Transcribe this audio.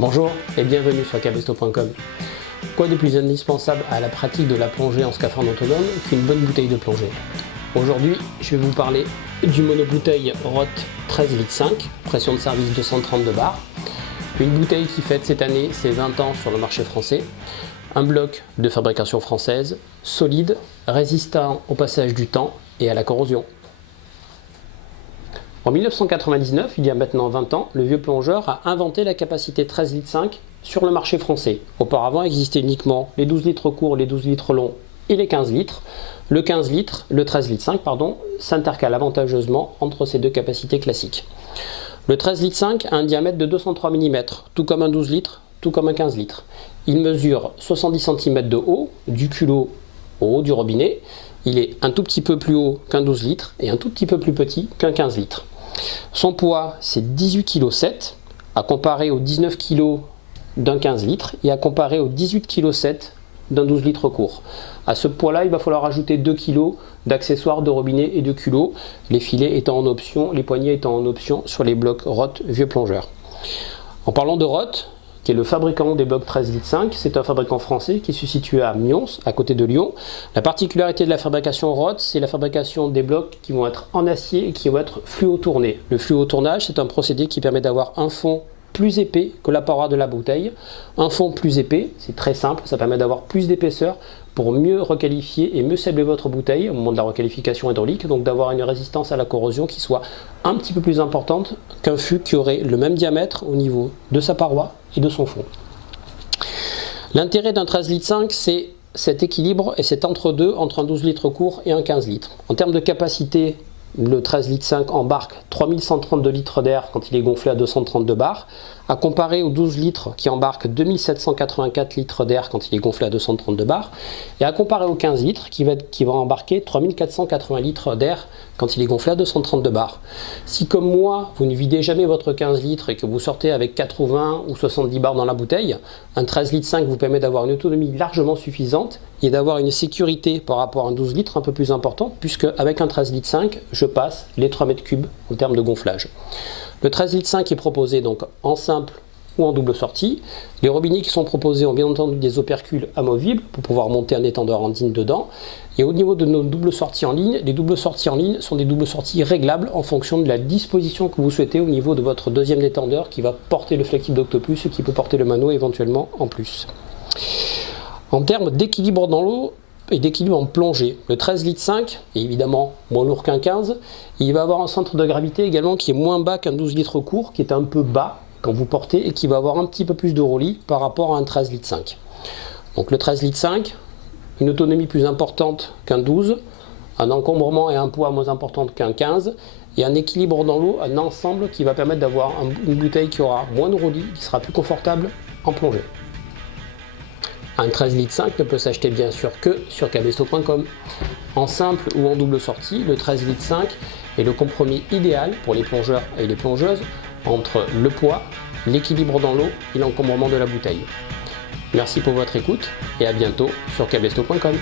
Bonjour et bienvenue sur cablesto.com. Quoi de plus indispensable à la pratique de la plongée en scaphandre autonome qu'une bonne bouteille de plongée? Aujourd'hui, je vais vous parler du monobouteille Roth 13 litres 5, pression de service 232 bars. Une bouteille qui fête cette année ses 20 ans sur le marché français. Un bloc de fabrication française, solide, résistant au passage du temps et à la corrosion. En 1999, il y a maintenant 20 ans, le vieux plongeur a inventé la capacité 13 litres 5 sur le marché français. Auparavant existaient uniquement les 12 litres courts, les 12 litres longs et les 15 litres. Le 13 litres 5 s'intercale avantageusement entre ces deux capacités classiques. Le 13 litres 5 a un diamètre de 203 mm, tout comme un 12 litres, tout comme un 15 litres. Il mesure 70 cm de haut, du culot au haut du robinet. Il est un tout petit peu plus haut qu'un 12 litres et un tout petit peu plus petit qu'un 15 litres. Son poids, c'est 18,7 kg, à comparer aux 19 kg d'un 15 litres et à comparer aux 18,7 kg d'un 12 litres court. À ce poids-là, il va falloir ajouter 2 kg d'accessoires de robinet et de culot, les filets étant en option, les poignées étant en option sur les blocs Roth vieux plongeurs. En parlant de Roth, qui est le fabricant des blocs 13 litres 5, c'est un fabricant français qui se situe à Mions, à côté de Lyon. La particularité de la fabrication Roth, c'est la fabrication des blocs qui vont être en acier et qui vont être fluo-tournés. Le fluo-tournage, c'est un procédé qui permet d'avoir un fond plus épais que la paroi de la bouteille. Un fond plus épais, c'est très simple, ça permet d'avoir plus d'épaisseur pour mieux requalifier et mieux cibler votre bouteille au moment de la requalification hydraulique, donc d'avoir une résistance à la corrosion qui soit un petit peu plus importante qu'un fût qui aurait le même diamètre au niveau de sa paroi et de son fond. L'intérêt d'un 13 litres 5, c'est cet équilibre et cet entre-deux entre un 12 litres court et un 15 litres. En termes de capacité, le 13 litres 5 embarque 3132 litres d'air quand il est gonflé à 232 bars, à comparer au 12 litres qui embarque 2784 litres d'air quand il est gonflé à 232 bars, et à comparer au 15 litres qui va embarquer 3480 litres d'air quand il est gonflé à 232 bars. Si comme moi, vous ne videz jamais votre 15 litres et que vous sortez avec 80 ou 70 bars dans la bouteille, un 13 litres 5 vous permet d'avoir une autonomie largement suffisante et d'avoir une sécurité par rapport à un 12 litres un peu plus importante, puisque avec un 13 litres 5, je passe les 3 mètres cubes en termes de gonflage. Le 13 litres 5 est proposé donc en simple ou en double sortie. Les robinets qui sont proposés ont bien entendu des opercules amovibles pour pouvoir monter un étendeur en digne dedans. Et au niveau de nos doubles sorties en ligne, les doubles sorties en ligne sont des doubles sorties réglables en fonction de la disposition que vous souhaitez au niveau de votre deuxième détendeur qui va porter le flexible d'Octopus et qui peut porter le mano éventuellement en plus. En termes d'équilibre dans l'eau et d'équilibre en plongée, le 13 litres 5 est évidemment moins lourd qu'un 15. Il va avoir un centre de gravité également qui est moins bas qu'un 12 litres court, qui est un peu bas quand vous portez et qui va avoir un petit peu plus de roulis par rapport à un 13 litres 5. Donc le 13 litres 5, une autonomie plus importante qu'un 12, un encombrement et un poids moins important qu'un 15, et un équilibre dans l'eau, un ensemble qui va permettre d'avoir une bouteille qui aura moins de roulis, qui sera plus confortable en plongée. Un 13 litres 5 ne peut s'acheter bien sûr que sur cablesto.com. En simple ou en double sortie, le 13 litres 5 est le compromis idéal pour les plongeurs et les plongeuses entre le poids, l'équilibre dans l'eau et l'encombrement de la bouteille. Merci pour votre écoute et à bientôt sur cablesto.com.